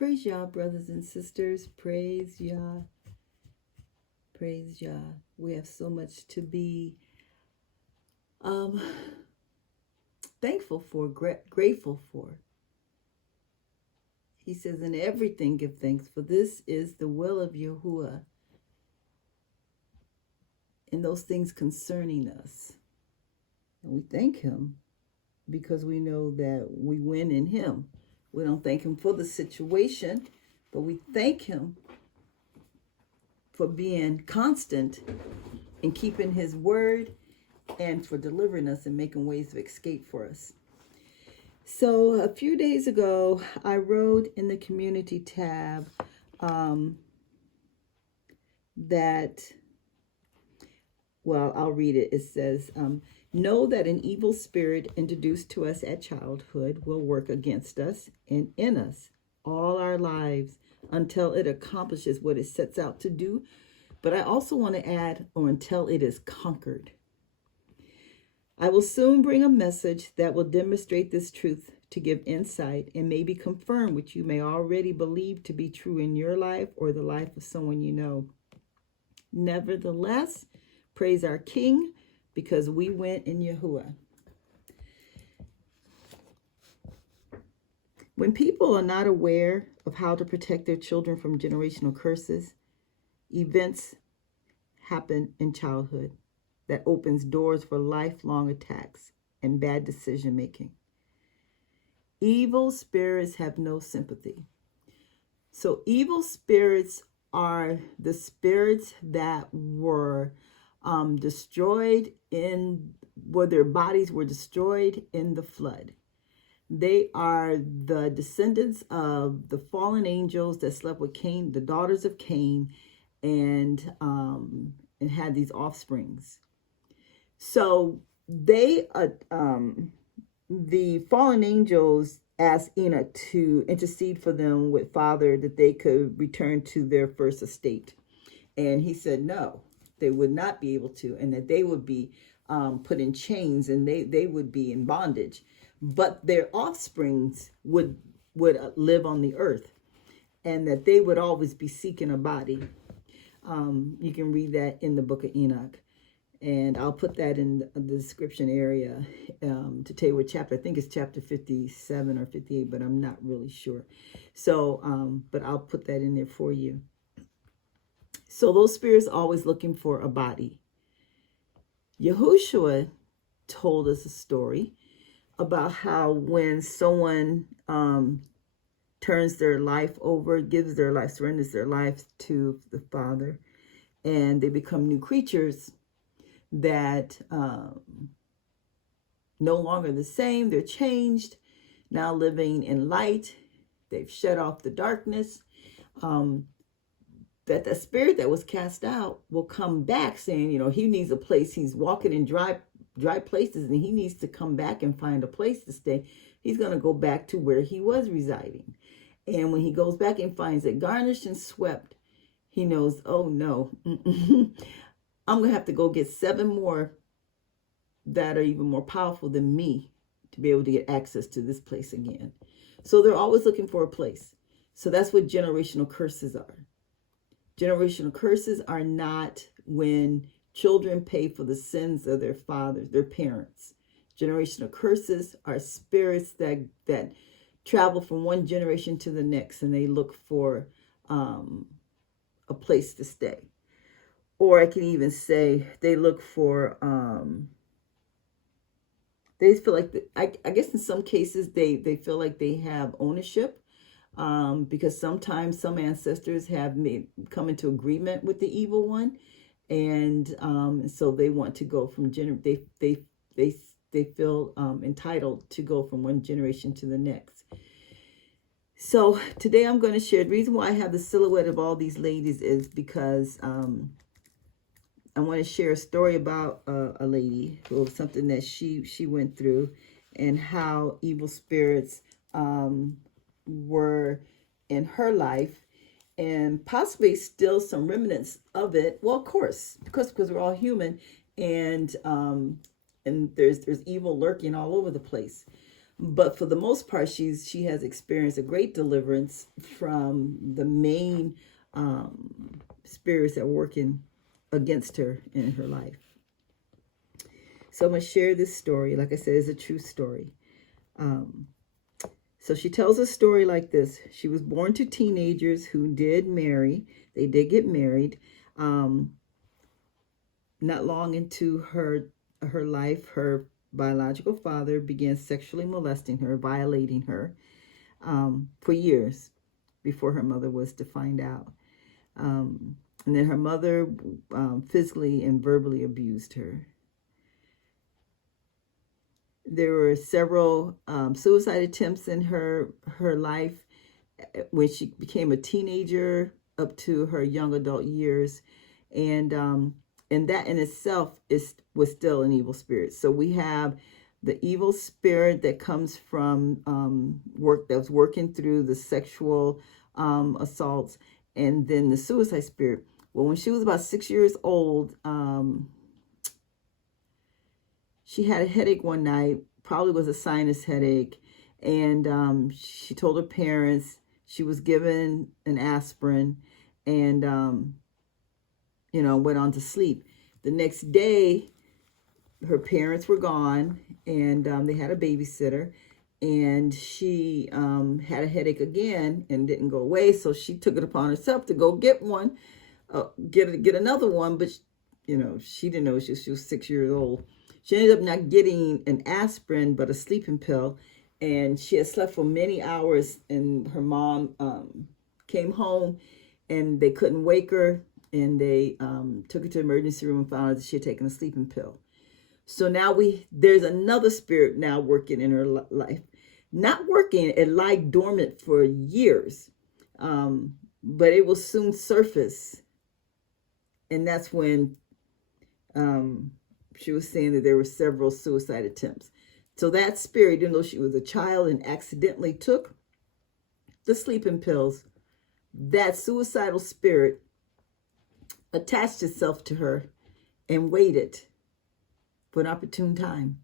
Praise Yah, brothers and sisters. Praise Yah. Praise Yah. We have so much to be thankful for, grateful for. He says, in everything give thanks, for this is the will of Yahuwah in those things concerning us. And we thank him because we know that we win in him. We don't thank him for the situation, but we thank him for being constant in keeping his word and for delivering us and making ways of escape for us. So a few days ago, I wrote in the community tab that, well, I'll read it. It says, know that an evil spirit introduced to us at childhood will work against us and in us all our lives until it accomplishes what it sets out to do. But I also want to add, or until it is conquered. I will soon bring a message that will demonstrate this truth to give insight and maybe confirm what you may already believe to be true in your life or the life of someone you know. Nevertheless, praise our King, because we went in Yahuwah. When people are not aware of how to protect their children from generational curses, events happen in childhood that opens doors for lifelong attacks and bad decision making. Evil spirits have no sympathy. So evil spirits are the spirits that were destroyed where their bodies were destroyed in the flood. They are the descendants of the fallen angels that slept with Cain, the daughters of Cain, and had these offsprings. So they, the fallen angels asked Enoch to intercede for them with Father that they could return to their first estate. And he said no, they would not be able to, and that they would be put in chains and they would be in bondage. But their offsprings would live on the earth, and that they would always be seeking a body. You can read that in the book of Enoch. And I'll put that in the description area to tell you what chapter. I think it's chapter 57 or 58, but I'm not really sure. So, but I'll put that in there for you. So those spirits are always looking for a body. Yahushua told us a story about how when someone turns their life over, gives their life, surrenders their life to the Father, and they become new creatures, that no longer the same. They're changed, now living in light. They've shut off the darkness. That the spirit that was cast out will come back saying, he needs a place. He's walking in dry places and he needs to come back and find a place to stay. He's going to go back to where he was residing. And when he goes back and finds it garnished and swept, he knows, oh no, I'm going to have to go get 7 more that are even more powerful than me to be able to get access to this place again. So they're always looking for a place. So that's what generational curses are. Generational curses are not when children pay for the sins of their fathers, their parents. Generational curses are spirits that travel from one generation to the next, and they look for a place to stay. Or I can even say they look for, they feel like, I guess in some cases they feel like they have ownership, because sometimes some ancestors have come into agreement with the evil one. And so they want to go from, they feel entitled to go from one generation to the next. So today I'm going to share, the reason why I have the silhouette of all these ladies is because I want to share a story about a lady, or something that she went through, and how evil spirits were in her life, and possibly still some remnants of it. Well, of course, because we're all human, and there's evil lurking all over the place. But for the most part, she has experienced a great deliverance from the main spirits that are working against her in her life. So I'm going to share this story. Like I said, it's a true story. So she tells a story like this. She was born to teenagers who did marry. They did get married. Not long into her life, her biological father began sexually molesting her, violating her for years before her mother was to find out. And then her mother physically and verbally abused her. There were several suicide attempts in her life when she became a teenager up to her young adult years, and that in itself was still an evil spirit. So we have the evil spirit that comes from work that was working through the sexual assaults, and then the suicide spirit. Well, when she was about 6 years old, she had a headache one night, probably was a sinus headache, and she told her parents. She was given an aspirin and, went on to sleep. The next day, her parents were gone, and they had a babysitter, and she had a headache again and didn't go away, so she took it upon herself to go get one, get another one, but, she didn't know she was 6 years old. She ended up not getting an aspirin, but a sleeping pill. And she had slept for many hours, and her mom came home, and they couldn't wake her. And they took her to the emergency room and found out that she had taken a sleeping pill. So now there's another spirit now working in her life. Not working, it lied dormant for years. But it will soon surface. And that's when she was saying that there were several suicide attempts. So that spirit, even though she was a child and accidentally took the sleeping pills, that suicidal spirit attached itself to her and waited for an opportune time.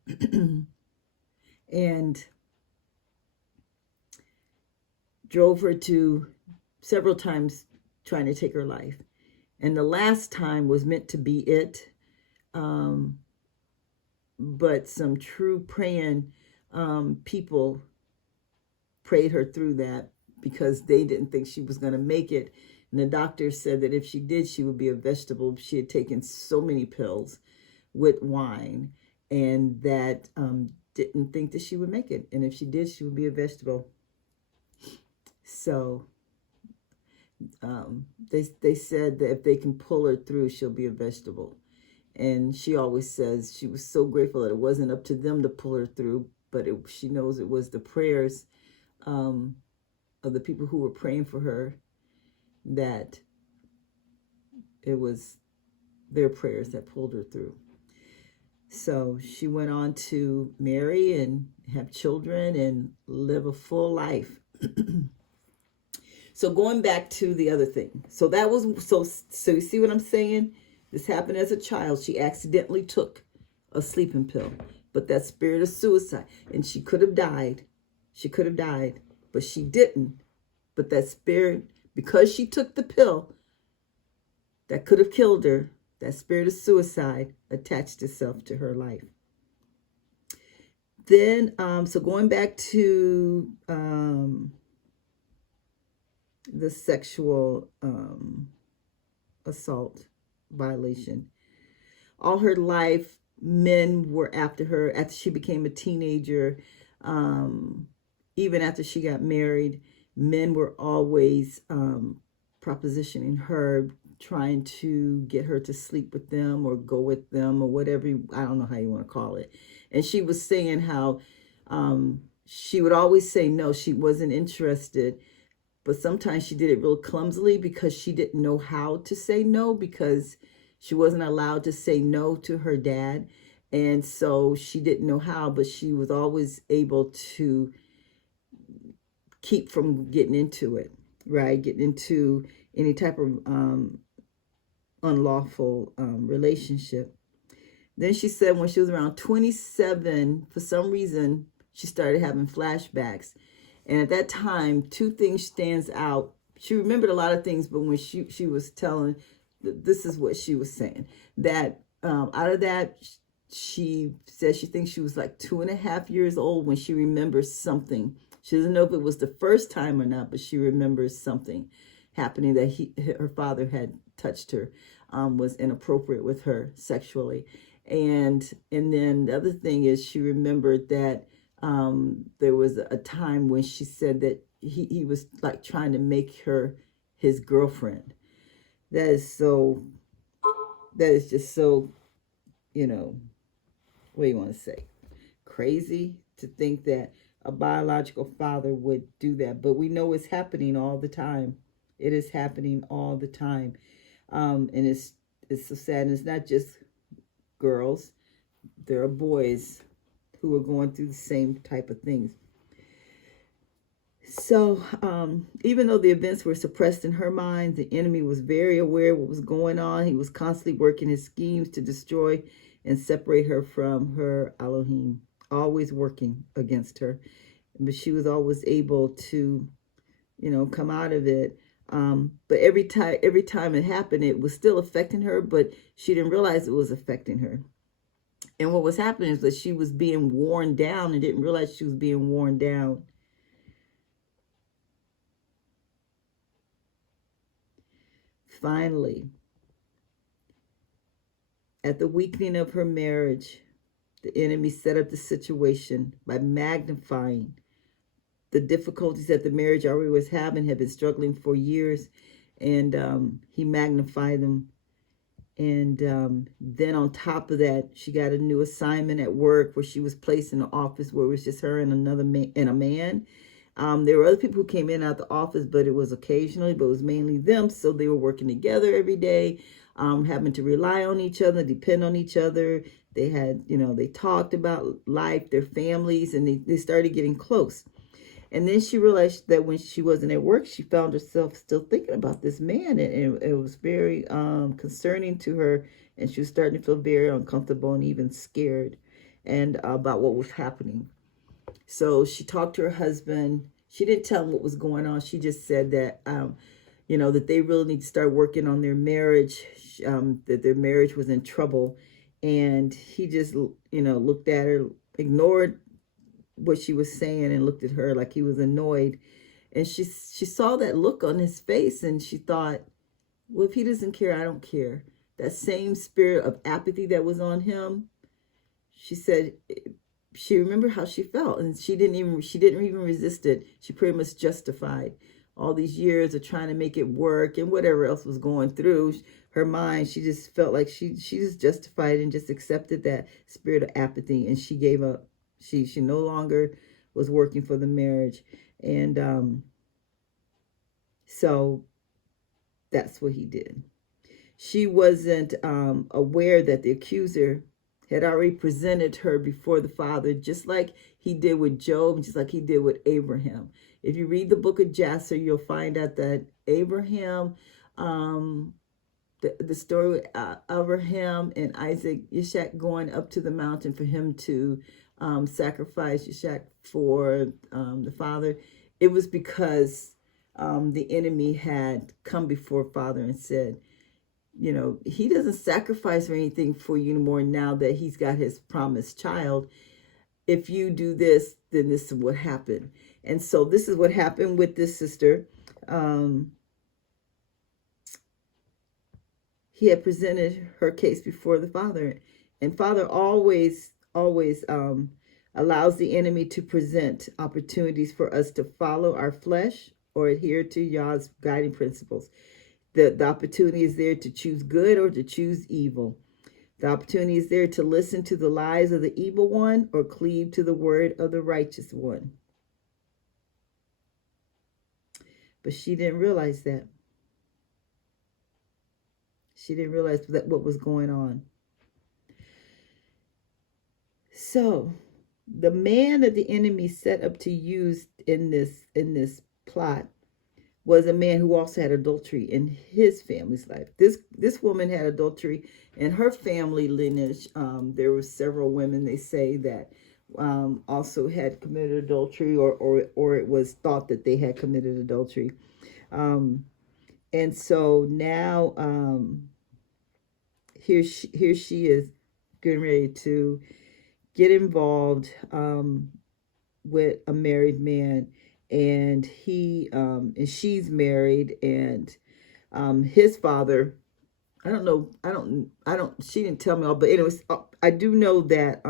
And drove her to several times trying to take her life. And the last time was meant to be it. But some true praying people prayed her through that, because they didn't think she was going to make it. And the doctor said that if she did, she would be a vegetable. She had taken so many pills with wine, and that didn't think that she would make it. And if she did, she would be a vegetable. So they said that if they can pull her through, she'll be a vegetable. And she always says she was so grateful that it wasn't up to them to pull her through, but she knows it was the prayers of the people who were praying for her, that it was their prayers that pulled her through. So she went on to marry and have children and live a full life. So going back to the other thing. So that was, so you see what I'm saying? This happened as a child. She accidentally took a sleeping pill, but that spirit of suicide, and she could have died. She could have died, but she didn't. But that spirit, because she took the pill that could have killed her, that spirit of suicide attached itself to her life. Then, so going back to the sexual assault violation. All her life, men were after her after she became a teenager. Even after she got married, men were always propositioning her, trying to get her to sleep with them or go with them or whatever. I don't know how you want to call it. And she was saying how she would always say no, she wasn't interested. But sometimes she did it real clumsily because she didn't know how to say no, because she wasn't allowed to say no to her dad. And so she didn't know how, but she was always able to keep from getting into it, right? Getting into any type of unlawful relationship. Then she said when she was around 27, for some reason, she started having flashbacks. And at that time, two things stands out. She remembered a lot of things, but when she was telling, this is what she was saying, that out of that, she said she thinks she was like 2.5 years old when she remembers something. She doesn't know if it was the first time or not, but she remembers something happening that her father had touched her, was inappropriate with her sexually. And then the other thing is she remembered that there was a time when she said that he was like trying to make her his girlfriend. That is just so, what do you want to say? Crazy to think that a biological father would do that. But we know it's happening all the time. It is happening all the time. And it's so sad. And it's not just girls. There are boys who are going through the same type of things. So even though the events were suppressed in her mind, the enemy was very aware of what was going on. He was constantly working his schemes to destroy and separate her from her Elohim, always working against her. But she was always able to, come out of it. But every time it happened, it was still affecting her, but she didn't realize it was affecting her. And what was happening is that she was being worn down and didn't realize she was being worn down. Finally, at the weakening of her marriage, the enemy set up the situation by magnifying the difficulties that the marriage already was having, had been struggling for years, and he magnified them. And then on top of that, she got a new assignment at work where she was placed in an office where it was just her and another man and a man. There were other people who came in and out the office, but it was occasionally, but it was mainly them. So they were working together every day, having to rely on each other, depend on each other. They had, they talked about life, their families, and they started getting close. And then she realized that when she wasn't at work, she found herself still thinking about this man. And it was very concerning to her. And she was starting to feel very uncomfortable and even scared and about what was happening. So she talked to her husband. She didn't tell him what was going on. She just said that, that they really need to start working on their marriage, that their marriage was in trouble. And he just, looked at her, ignored what she was saying and looked at her like he was annoyed. And she saw that look on his face and she thought, well, if he doesn't care, I don't care. That same spirit of apathy that was on him, she said, she remembered how she felt, and she didn't even resist it. She pretty much justified all these years of trying to make it work and whatever else was going through her mind. She just felt like she just justified and just accepted that spirit of apathy, and she gave up. She no longer was working for the marriage, and so that's what he did. She wasn't aware that the accuser had already presented her before the Father, just like he did with Job, just like he did with Abraham. If you read the book of Jasher, you'll find out that Abraham, the story with Abraham and Isaac, Ishak going up to the mountain for him to sacrifice Ishak for the Father, it was because the enemy had come before Father and said, he doesn't sacrifice or anything for you anymore now that he's got his promised child. If you do this, then this is what happened. And so this is what happened with this sister. He had presented her case before the Father. And Father always allows the enemy to present opportunities for us to follow our flesh or adhere to Yah's guiding principles. The opportunity is there to choose good or to choose evil. The opportunity is there to listen to the lies of the evil one or cleave to the word of the righteous one. But she didn't realize that. She didn't realize what was going on. So the man that the enemy set up to use in this plot was a man who also had adultery in his family's life. This woman had adultery in her family lineage. There were several women, they say, that also had committed adultery, or it was thought that they had committed adultery. And so now here she is getting ready to get involved with a married man, and she's married, and his father, I don't know, she didn't tell me all, but anyways, I do know that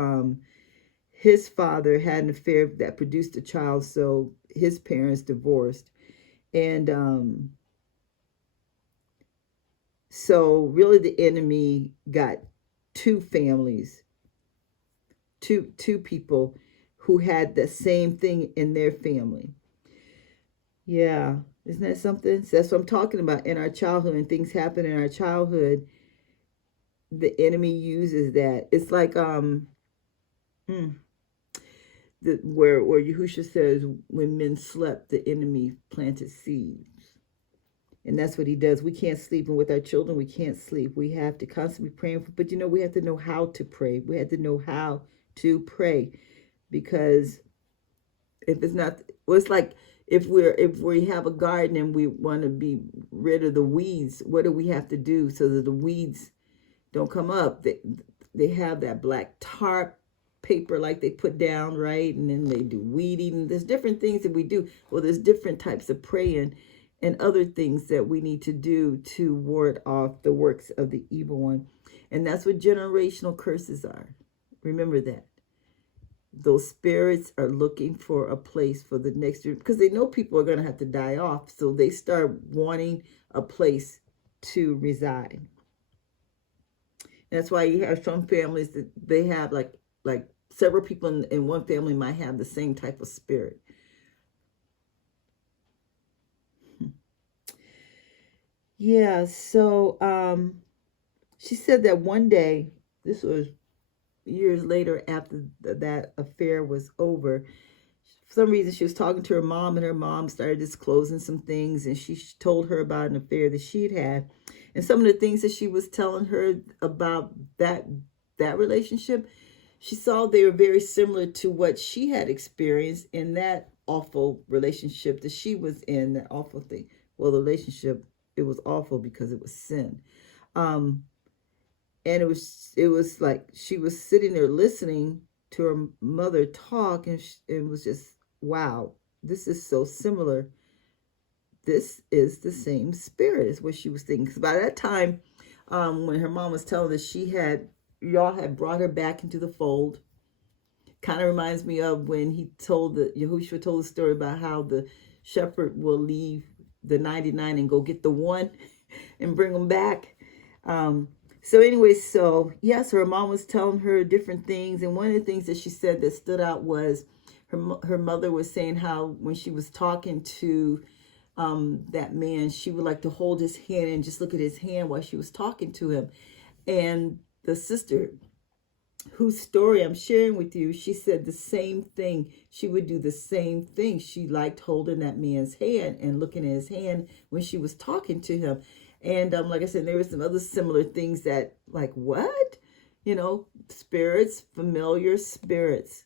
his father had an affair that produced a child, so his parents divorced. And so really the enemy got two families, two people who had the same thing in their family. Yeah, isn't that something? So that's what I'm talking about. In our childhood, and things happen in our childhood, the enemy uses that. It's like where Yahusha says, when men slept, the enemy planted seeds. And that's what he does. We can't sleep. And with our children, we can't sleep. We have to constantly be praying for, but we have to know how to pray. We have to know how to pray, because if it's not, well, it's like if we have a garden and we want to be rid of the weeds, what do we have to do so that the weeds don't come up? They have that black tarp paper like they put down, right? And then they do weed eating. There's different things that we do. Well, there's different types of praying and other things that we need to do to ward off the works of the evil one. And that's what generational curses are. Remember that. Those spirits are looking for a place for the next year, because they know people are going to have to die off. So they start wanting a place to reside. That's why you have some families that they have like several people in one family might have the same type of spirit. Yeah, so she said that one day, this was years later after that affair was over, for some reason she was talking to her mom, and her mom started disclosing some things, and she told her about an affair that she'd had. And some of the things that she was telling her about that relationship, she saw they were very similar to what she had experienced in that awful relationship that she was in, that awful thing. Well, the relationship, it was awful because it was sin. And it was like she was sitting there listening to her mother talk, and it was just, wow, this is so similar. This is the same spirit, is what she was thinking. Because by that time, when her mom was telling us, y'all had brought her back into the fold. Kind of reminds me of when Yahushua told the story about how the shepherd will leave the 99 and go get the one and bring them back. So anyway, yes, her mom was telling her different things. And one of the things that she said that stood out was her mother was saying how when she was talking to that man, she would like to hold his hand and just look at his hand while she was talking to him. And the sister, whose story I'm sharing with you, she said the same thing. She would do the same thing. She liked holding that man's hand and looking at his hand when she was talking to him. And like I said, there were some other similar things that, like, what? Spirits, familiar spirits.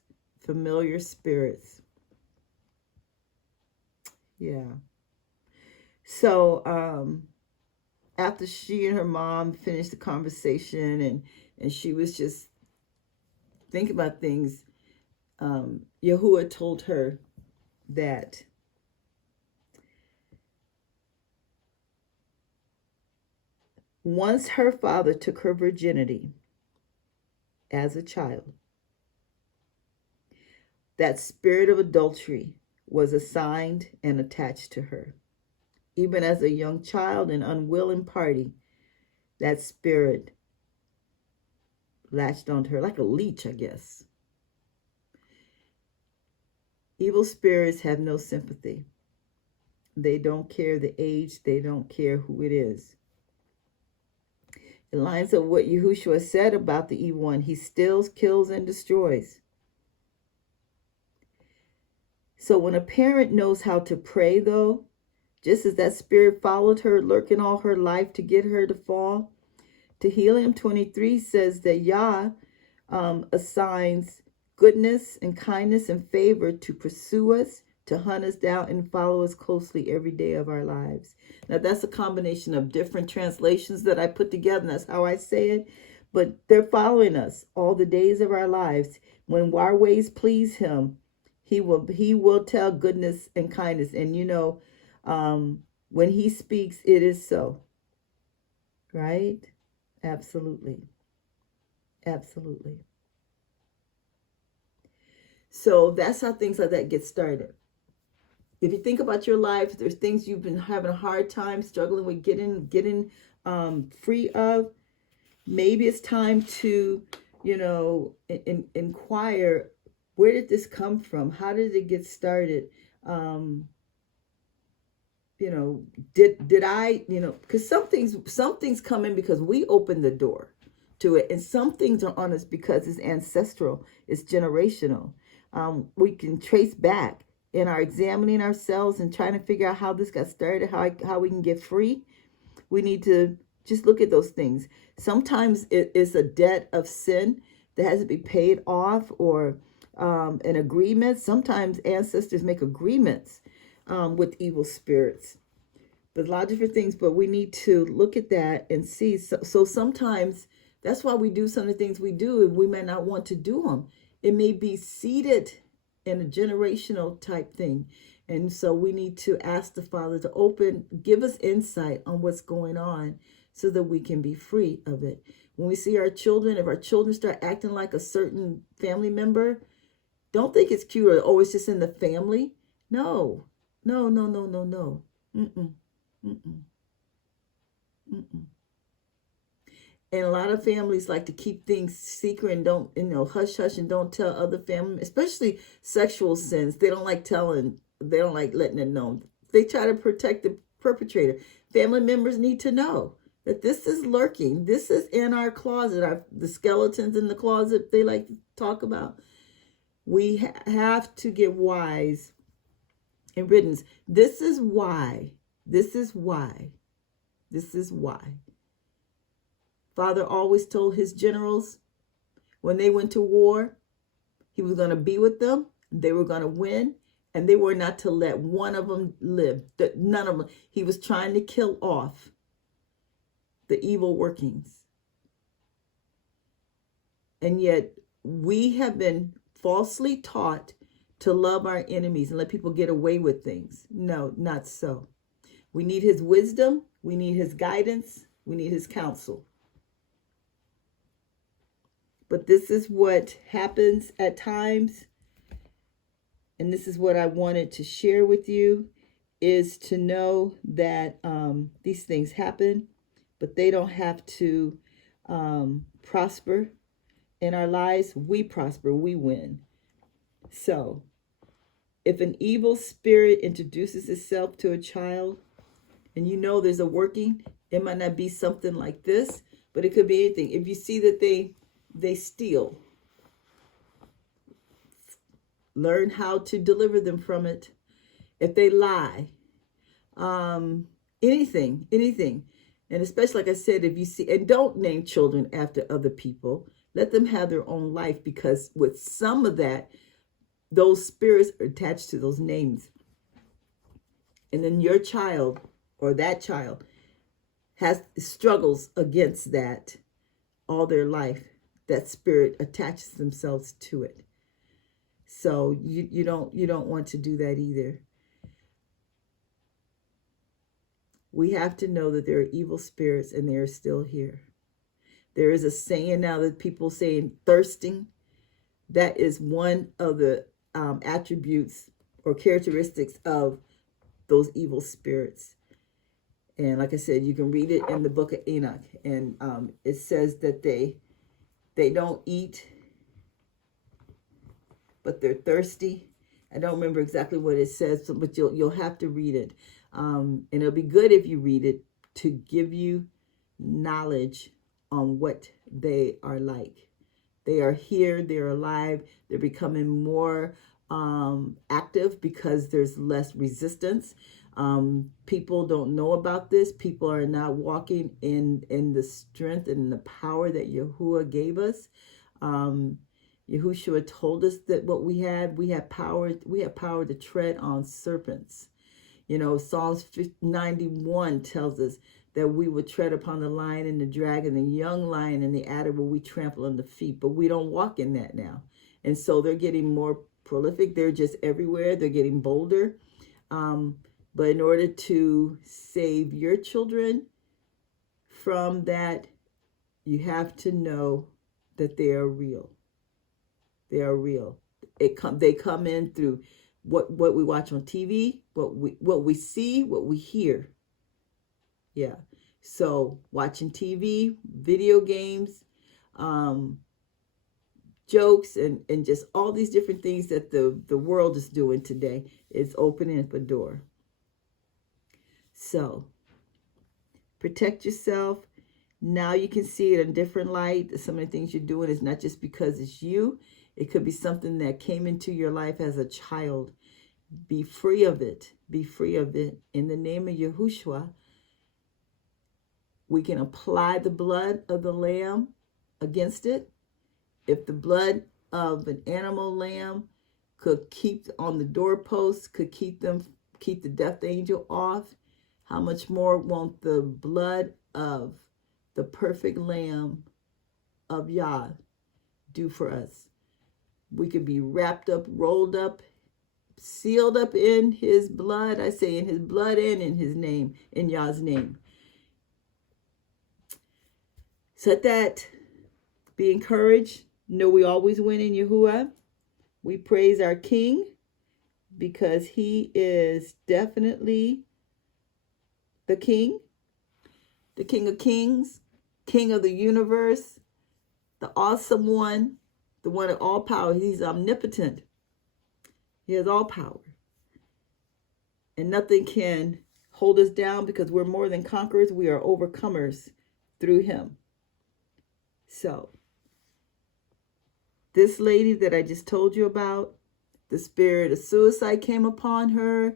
Yeah. So after she and her mom finished the conversation, and she was just thinking about things, Yahuwah told her that once her father took her virginity as a child, that spirit of adultery was assigned and attached to her. Even as a young child and unwilling party, that spirit latched onto her like a leech, I guess. Evil spirits have no sympathy. They don't care the age. They don't care who it is. It lines up what Yahushua said about the evil one. He steals, kills, and destroys. So when a parent knows how to pray, though, just as that spirit followed her, lurking all her life to get her to fall, Tehillim 23 says that Yah assigns goodness and kindness and favor to pursue us, to hunt us down and follow us closely every day of our lives. Now, that's a combination of different translations that I put together, and that's how I say it. But they're following us all the days of our lives. When our ways please him, he will tell goodness and kindness. And when he speaks, it is so. Right? Absolutely. Absolutely. So that's how things like that get started. If you think about your life, there's things you've been having a hard time struggling with getting free of. Maybe it's time to, inquire, where did this come from? How did it get started? Did I, because some things come in because we opened the door to it, and some things are on us because it's ancestral, it's generational. We can trace back in our examining ourselves and trying to figure out how this got started, how we can get free. We need to just look at those things. Sometimes it is a debt of sin that has to be paid off, or an agreement. Sometimes ancestors make agreements with evil spirits. But a lot of different things, but we need to look at that and see. So sometimes that's why we do some of the things we do, and we may not want to do them. It may be seated in a generational type thing. And so we need to ask the Father to give us insight on what's going on so that we can be free of it. When we see our children, if our children start acting like a certain family member, don't think it's cute or, it's just in the family. No. Mm-mm. Mm-mm. Mm-mm. And a lot of families like to keep things secret and don't, hush hush, and don't tell other family, especially sexual sins. They don't like letting it known. They try to protect the perpetrator. Family members need to know that this is lurking. This is in our closet, the skeletons in the closet they like to talk about. We have to get wise and riddance. This is why. Father always told his generals when they went to war, he was going to be with them. They were going to win, and they were not to let one of them live. None of them. He was trying to kill off the evil workings. And yet we have been falsely taught to love our enemies and let people get away with things. No, not so. We need his wisdom. We need his guidance. We need his counsel. But this is what happens at times. And this is what I wanted to share with you, is to know that these things happen, but they don't have to prosper in our lives. We prosper, we win. So if an evil spirit introduces itself to a child, and there's a working, it might not be something like this, but it could be anything. If you see that they steal, learn how to deliver them from it. If they lie, anything. And especially, like I said, if you see, and don't name children after other people, let them have their own life, because with some of that, those spirits are attached to those names. And then your child or that child struggles against that all their life. That spirit attaches themselves to it. So you don't want to do that either. We have to know that there are evil spirits, and they are still here. There is a saying now that people saying thirsting. That is one of the attributes or characteristics of those evil spirits. And like I said, you can read it in the book of Enoch, and it says that they don't eat, but they're thirsty. I don't remember exactly what it says, but you'll have to read it. And it'll be good if you read it to give you knowledge on what they are like. They are here, they're alive, they're becoming more active because there's less resistance. People don't know about this. People are not walking in the strength and the power that Yahuwah gave us. Yahushua told us that what we have power to tread on serpents. Psalms 91 tells us that we would tread upon the lion and the dragon, the young lion and the adder will we trample on the feet. But we don't walk in that now. And so they're getting more prolific. They're just everywhere. They're getting bolder. But in order to save your children from that, you have to know that they are real. They are real. They come in through what we watch on TV, what we see, what we hear. Yeah. So watching TV, video games, jokes, and just all these different things that the world is doing today is opening up a door. So protect yourself. Now you can see it in a different light. Some of the things you're doing is not just because it's you. It could be something that came into your life as a child. Be free of it. Be free of it. In the name of Yahushua, we can apply the blood of the lamb against it. If the blood of an animal lamb could keep on the doorposts, could keep the death angel off, how much more won't the blood of the perfect lamb of Yah do for us? We could be wrapped up, rolled up, sealed up in his blood. I say in his blood and in his name, in Yah's name. So that, be encouraged. Know we always win in Yahuwah. We praise our King because he is definitely the King of Kings, King of the universe, the awesome one, the one of all power. He's omnipotent. He has all power. And nothing can hold us down because we're more than conquerors. We are overcomers through him. So, this lady that I just told you about, the spirit of suicide came upon her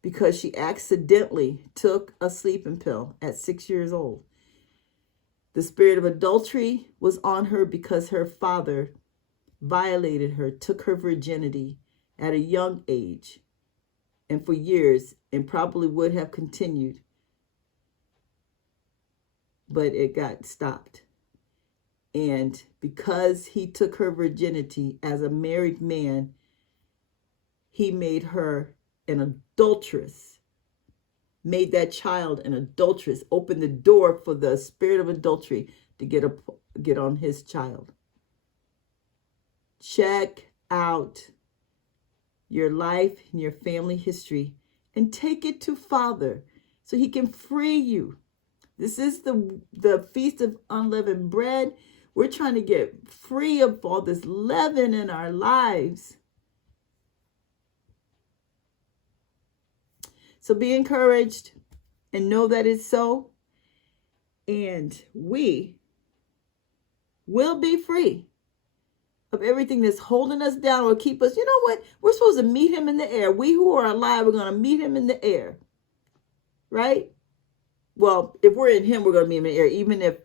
because she accidentally took a sleeping pill at 6 years old. The spirit of adultery was on her because her father violated her, took her virginity at a young age, and for years, and probably would have continued, but it got stopped. And because he took her virginity as a married man, he made her an adulteress, made that child an adulteress, opened the door for the spirit of adultery to get on his child. Check out your life and your family history and take it to Father so he can free you. This is the Feast of Unleavened Bread. We're trying to get free of all this leaven in our lives. So be encouraged and know that it's so. And we will be free of everything that's holding us down or keep us. You know what? We're supposed to meet him in the air. We who are alive, we're going to meet him in the air. Right? Well, if we're in him, we're going to meet him in the air. Even if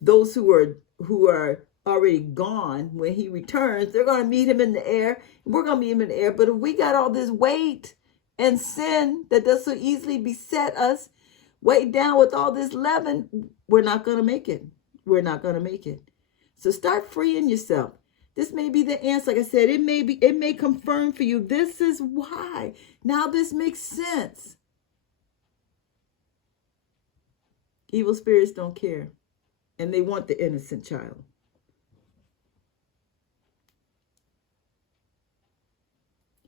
those who are already gone, when he returns, they're going to meet him in the air. And we're going to meet him in the air. But if we got all this weight and sin that does so easily beset us, weighed down with all this leaven, we're not going to make it. We're not going to make it. So start freeing yourself. This may be the answer. Like I said, it may confirm for you. This is why. Now this makes sense. Evil spirits don't care. And they want the innocent child.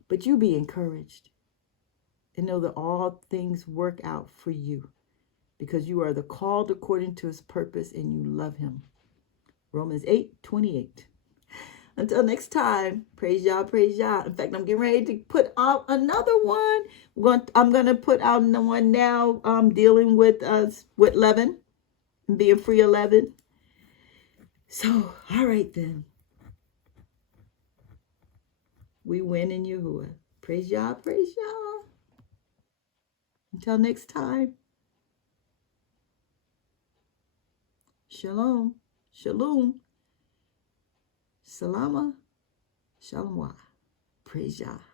But you be encouraged. And know that all things work out for you. Because you are the called according to his purpose and you love him. Romans 8:28. Until next time, praise Yah, praise Yah. In fact, I'm getting ready to put out another one. I'm going to put out another one now dealing with leaven and being free of leaven. So, all right then. We win in Yahuwah. Praise Yah, praise Yah. Until next time. Shalom. Shalom. Salama. Shalom. Praise Yah.